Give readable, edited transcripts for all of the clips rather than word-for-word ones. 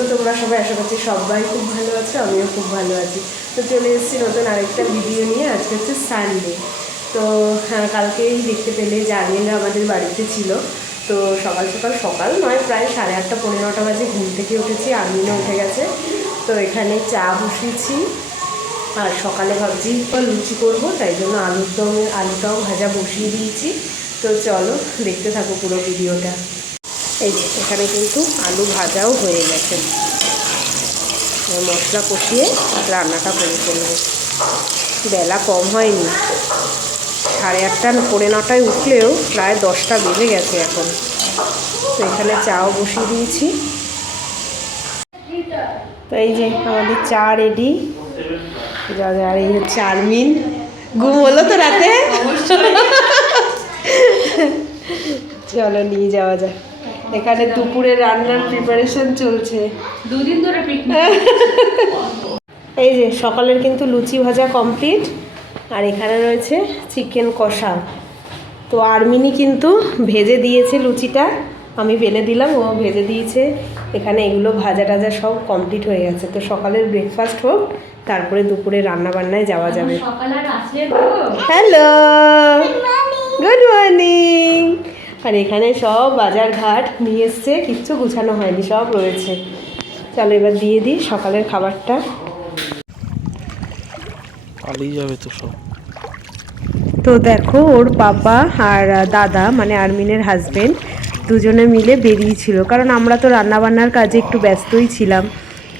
আছো তোমরা সবাই? আশা করছি সবাই খুব ভালো আছো, আমিও খুব ভালো আছি। তো চলে এসেছি নতুন আরেকটা ভিডিও নিয়ে। আজকে হচ্ছে সানডে। তো কালকেই দেখতে পেলে যে আর্মিনরা আমাদের বাড়িতে ছিল। তো সকাল সকাল সকাল নয়, প্রায় 8:30 পৌনে 9টা বাজে ঘুম থেকে উঠেছি, আর্মিনও উঠে গেছে। তো এখানে চা বসিয়েছি, আর সকালে ভাবছি লুচি করবো, তাই জন্য আলুটাও ভাজা বসিয়ে দিয়েছি। তো চলো দেখতে থাকো পুরো ভিডিওটা। এই যে এখানে কিন্তু আলু ভাজাও হয়ে গেছে, মশলা কষিয়ে রান্নাটা করে ফেলবো। বেলা কম হয়নি, 8:30 পৌনে 9টায় উঠলেও প্রায় 10টা বেজে গেছে এখন। তো এখানে চাও বসিয়ে দিয়েছি। তো এই যে আমাদের চা রেডি। আর এই হচ্ছে আর্মিন। ঘুম হলো তো রাতে? চলো নিয়ে যাওয়া যায়। এখানে দুপুরে রান্নার প্রিপারেশন চলছে, 2 দিন ধরে পিকনিক। এই যে সকালের কিন্তু লুচি ভাজা কমপ্লিট, আর এখানে রয়েছে চিকেন কষা। তো আর্মিনি কিন্তু ভেজে দিয়েছে লুচিটা, আমি বেলে দিলাম, ও ভেজে দিয়েছে। এখানে এগুলো ভাজা টাজা সব কমপ্লিট হয়ে গেছে। তো সকালের ব্রেকফাস্ট হোক, তারপরে দুপুরে রান্না বান্নায় যাওয়া যাবে। Hello, good morning. আর এখানে সব বাজার ঘাট নিয়ে এসছে, কিচ্ছু গুছানো হয়নি, সব রয়েছে। চলো এবার দিয়ে দিই সকালের খাবারটা। পালিয়ে যাবে তো সব। তো দেখো ওর পাপা আর দাদা মানে আর্মিনের হাজবেন্ড দুজনে মিলে বেরিয়েছিল, কারণ আমরা তো রান্নাবান্নার কাজে একটু ব্যস্তই ছিলাম।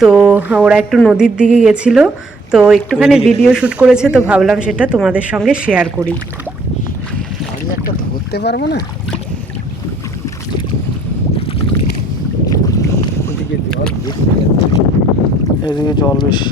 তো ওরা একটু নদীর দিকে গেছিলো, তো একটুখানি ভিডিও শ্যুট করেছে, তো ভাবলাম সেটা তোমাদের সঙ্গে শেয়ার করি। একটা ধরতে পারবো না, এদিকে জল বেশি।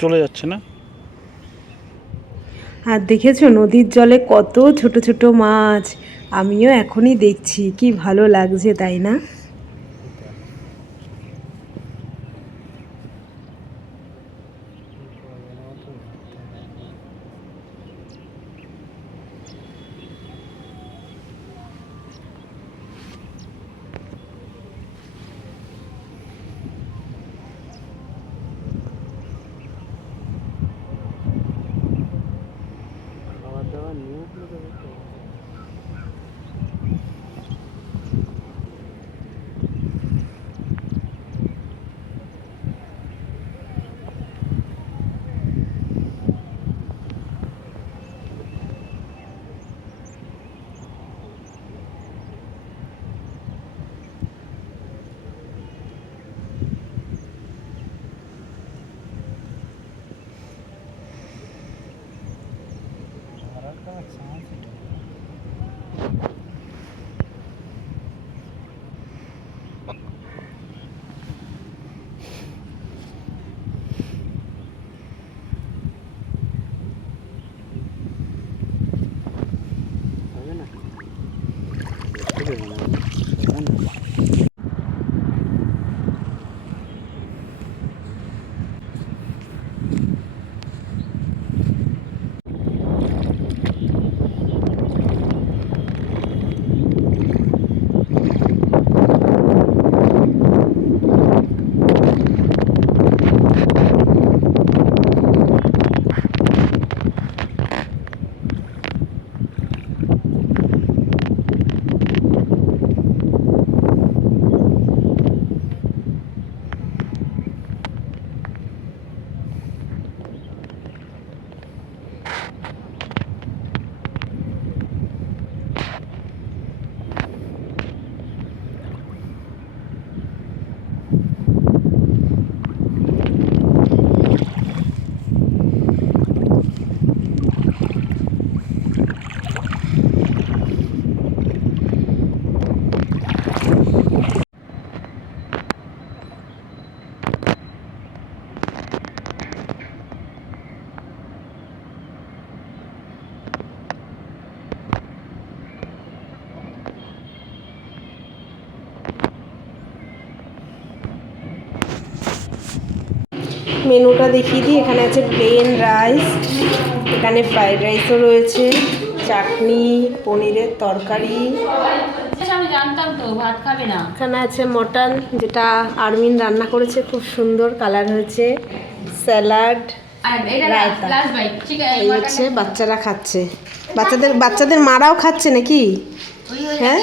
চলে যাচ্ছে না। আর দেখেছো নদীর জলে কত ছোট ছোট মাছ, আমিও এখনই দেখছি, কি ভালো লাগছে তাই না? মেনুটা দেখিয়ে দিই। এখানে আছে প্লেন রাইস, এখানে ফ্রাইড রাইসও রয়েছে, চাটনি, পনিরের তরকারি। আমি জানতাম তো ভাত খাবে না। এখানে আছে মটন, যেটা আরমিন রান্না করেছে, খুব সুন্দর কালার হয়েছে, স্যালাড, আর এটা রায়তা। লাস্ট বাইট ঠিক আছে। এই হচ্ছে বাচ্চারা খাচ্ছে, বাচ্চাদের মারাও খাচ্ছে নাকি? হ্যাঁ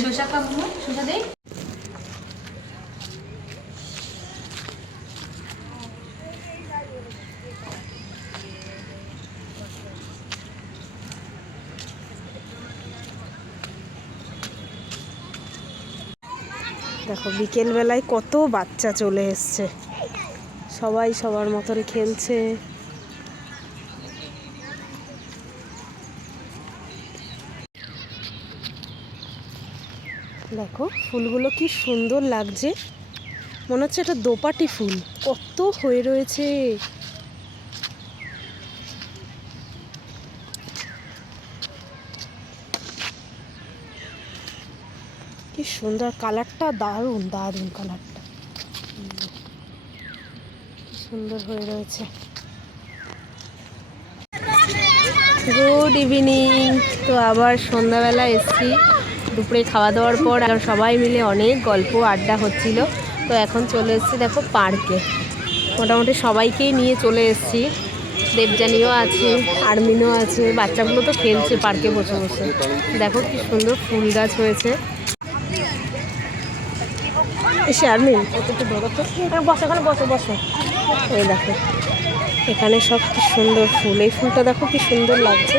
শসা খাবো, শসা দেই। দেখো বিকেল বেলায় কত বাচ্চা চলে এসছে, সবাই সবার মতন খেলছে। দেখো ফুলগুলো কি সুন্দর লাগছে, মনে হচ্ছে এটা দোপাটি ফুল, কত হয়ে রয়েছে। কি সুন্দর কালারটা, দারুণ দারুণ কালারটা, সুন্দর হয়ে রয়েছে। Good evening. তো আবার সন্ধ্যাবেলা এসছি, দুপুরে খাওয়া দাওয়ার পর আর সবাই মিলে অনেক গল্প আড্ডা হচ্ছিল। তো এখন চলে এসেছি দেখো পার্কে, মোটামুটি সবাইকেই নিয়ে চলে এসেছি। দেবযানীও আছে, আরমিনও আছে, বাচ্চাগুলো তো খেলছে পার্কে বসে বসে। দেখো কি সুন্দর ফুল গাছ হয়েছে। এসে আরমিন একটু ধরো তো, বসো এখানে, বসো বসো। এই দেখো এখানে সব কি সুন্দর ফুল, এই ফুলটা দেখো কি সুন্দর লাগছে।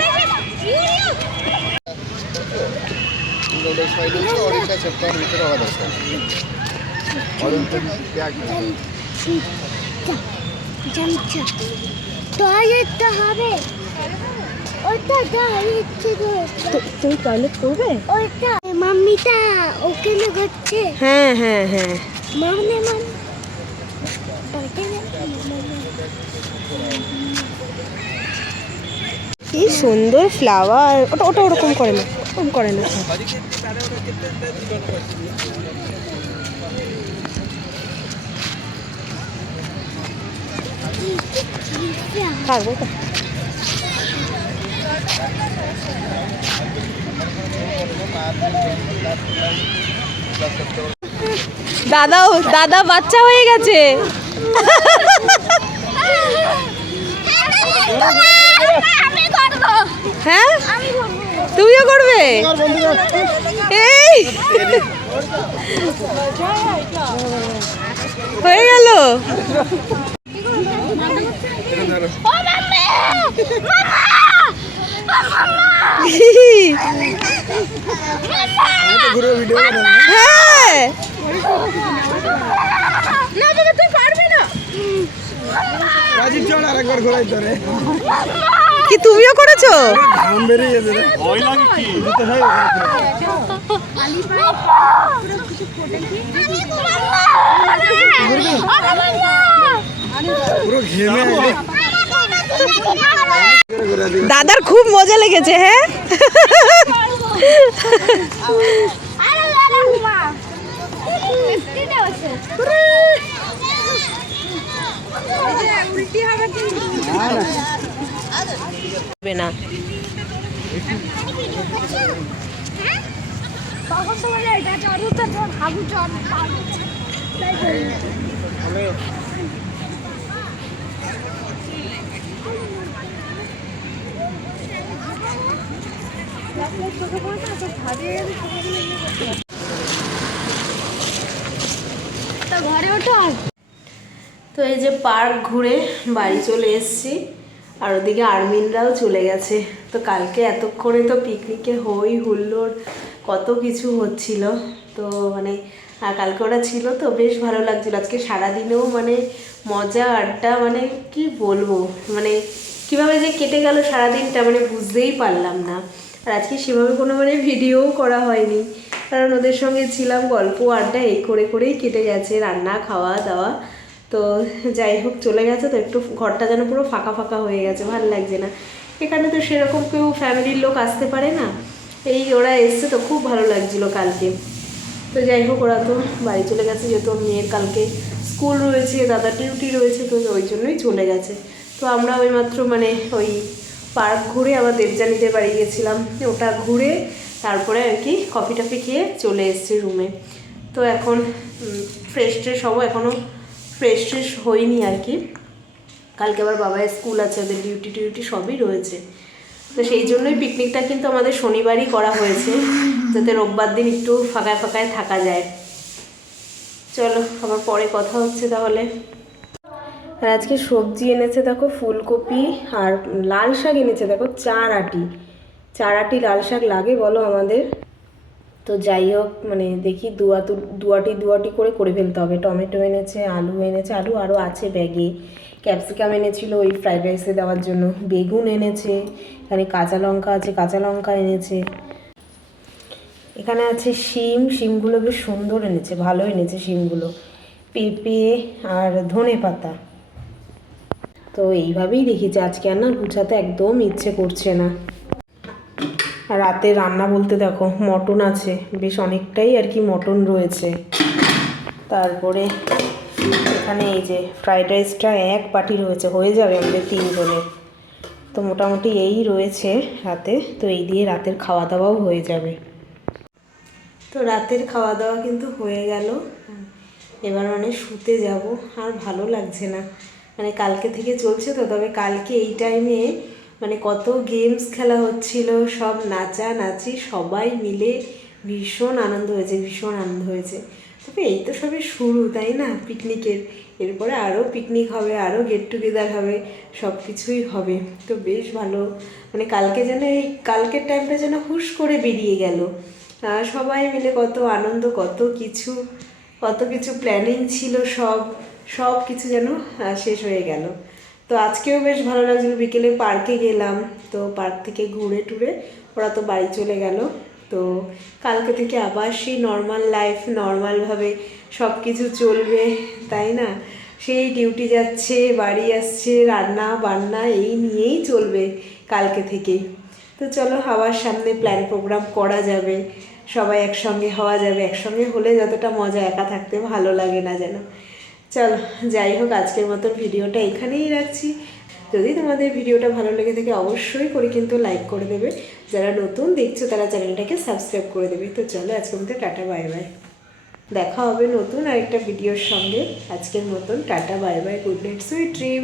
তুমি টয়লেট করবে? মাম্মিটা ওখানে ঘুরছে। হ্যাঁ হ্যাঁ হ্যাঁ, মানে কি সুন্দর ফ্লাওয়ার। ওটা ওটা ওরকম করে না, ওরকম করে না। থাকবো তো। দাদা বাচ্চা হয়ে গেছে। হ্যাঁ তুমিও করবে? এই হয়ে গেল। হ্যাঁ তুই পারবি না কি? তুমিও করেছো? দাদার খুব মজা লেগেছে। হ্যাঁ না ঘরে ওঠো। তো এই যে পার্ক ঘুরে বাড়ি চলে এসেছি, আর ওদিকে আরমিনরাও চলে গেছে। তো কালকে এতক্ষণে তো পিকনিকে হই হুল্লোড় কত কিছু হচ্ছিল। তো মানে আর কালকে ওরা ছিল তো বেশ ভালো লাগছিল। আজকে সারাদিনেও মানে মজা আড্ডা, মানে কি বলবো, মানে কিভাবে যে কেটে গেল সারাদিনটা মানে বুঝতেই পারলাম না। আর আজকে সেভাবে কোনো মানে ভিডিওও করা হয়নি, কারণ ওদের সঙ্গে ছিলাম, গল্প আড্ডা এই করে করেই কেটে গেছে, রান্না খাওয়া দাওয়া। তো যাই হোক চলে গেছে, তো একটু ঘরটা যেন পুরো ফাঁকা ফাঁকা হয়ে গেছে, ভালো লাগছে না। এখানে তো সেরকম কেউ ফ্যামিলির লোক আসতে পারে না, এই ওরা এসছে তো খুব ভালো লাগছিল কালকে। তো যাই হোক, ওরা তো বাড়ি চলে গেছে, যেহেতু মেয়ের কালকে স্কুল রয়েছে, দাদার ডিউটি রয়েছে, তো ওই জন্যই চলে গেছে। তো আমরা ওই মাত্র মানে ওই পার্ক ঘুরে আবার দেবযানীদের বাড়ি গেছিলাম, ওটা ঘুরে তারপরে আর কি কফি টফি খেয়ে চলে এসেছি রুমে। তো এখন ফ্রেশ ট্রেশ হবো, এখনও ফ্রেশ ট্রেশ হয়নি আর কি। কালকে আবার বাবার স্কুল আছে, ওদের ডিউটি টিউটি সবই রয়েছে। তো সেই জন্যই পিকনিকটা কিন্তু আমাদের শনিবারই করা হয়েছে, যাতে রোববার দিন একটু ফাঁকায় ফাঁকায় থাকা যায়। চলো আবার পরে কথা হচ্ছে তাহলে। আর আজকে সবজি এনেছে দেখো, ফুলকপি আর লাল শাক এনেছে দেখো, 4 আটি লাল শাক লাগে বলো আমাদের। তো যাই হোক, মানে দেখি দুয়াটি করে ফেলতে হবে। টমেটো এনেছে, আলু এনেছে, আলু আরও আছে ব্যাগে, ক্যাপসিকাম এনেছিল ওই ফ্রাইড রাইসে দেওয়ার জন্য, বেগুন এনেছে, এখানে কাঁচা লঙ্কা আছে, কাঁচা লঙ্কা এনেছে, এখানে আছে শিমগুলো বেশ সুন্দর এনেছে, ভালো এনেছে শিমগুলো, পেঁপে আর ধনে পাতা। তো এইভাবেই রেখেছি, আজকে আর না গুছাতে একদম ইচ্ছে করছে না। আর রাতে রান্না বলতে দেখো মটন আছে, বেশ অনেকটাই আর কি মটন রয়েছে। তারপরে এখানে এই যে ফ্রাইড রাইসটা 1 বাটি রয়েছে, হয়ে যাবে আমাদের 3 জনের। তো মোটামুটি এই রয়েছে রাতে, তো এই দিয়ে রাতের খাওয়া দাওয়াও হয়ে যাবে। তো রাতের খাওয়া দাওয়া কিন্তু হয়ে গেল, এবার মানে শুতে যাব। আর ভালো লাগছে না, মানে কালকে থেকে চলছে তো, তবে কালকে এই টাইমে মানে কত গেমস খেলা হচ্ছিল, সব নাচানাচি সবাই মিলে ভীষণ আনন্দ হয়েছে। তবে এই তো সবে শুরু, তাই না, পিকনিকের। এরপরে আরও পিকনিক হবে, আরও গেট টুগেদার হবে, সব কিছুই হবে। তো বেশ ভালো, মানে কালকে যেন এই কালকের টাইমটা যেন হুশ করে বেরিয়ে গেল। সবাই মিলে কত আনন্দ, কত কিছু প্ল্যানিং ছিল, সব কিছু যেন শেষ হয়ে গেল। তো আজকেও বেশ ভালো লাগছিল, বিকেলে পার্কে গেলাম, তো পার্ক থেকে ঘুরে টুরে ওরা তো বাড়ি চলে গেল। তো কালকে থেকে আবার সেই নর্মাল লাইফ, নর্মালভাবে সব কিছু চলবে, তাই না। সেই ডিউটি যাচ্ছে, বাড়ি আসছে, রান্না বান্না এই নিয়েই চলবে কালকে থেকেই। তো চলো আবার সামনে প্ল্যান প্রোগ্রাম করা যাবে, সবাই একসঙ্গে হওয়া যাবে। একসঙ্গে হলে যতটা মজা, একা থাকতে ভালো লাগে না যেন। চলো যাই হোক, আজকের মতন ভিডিওটা এখানেই রাখছি। যদি তোমাদের ভিডিওটা ভালো লেগে থাকে অবশ্যই করে কিন্তু লাইক করে দেবে, যারা নতুন দেখছো তারা চ্যানেলটাকে সাবস্ক্রাইব করে দেবে। তো চলো আজকের মতো টাটা বাই বাই, দেখা হবে নতুন আরেকটা ভিডিওর সঙ্গে। আজকের মতন tata bye bye, good night, sweet dream.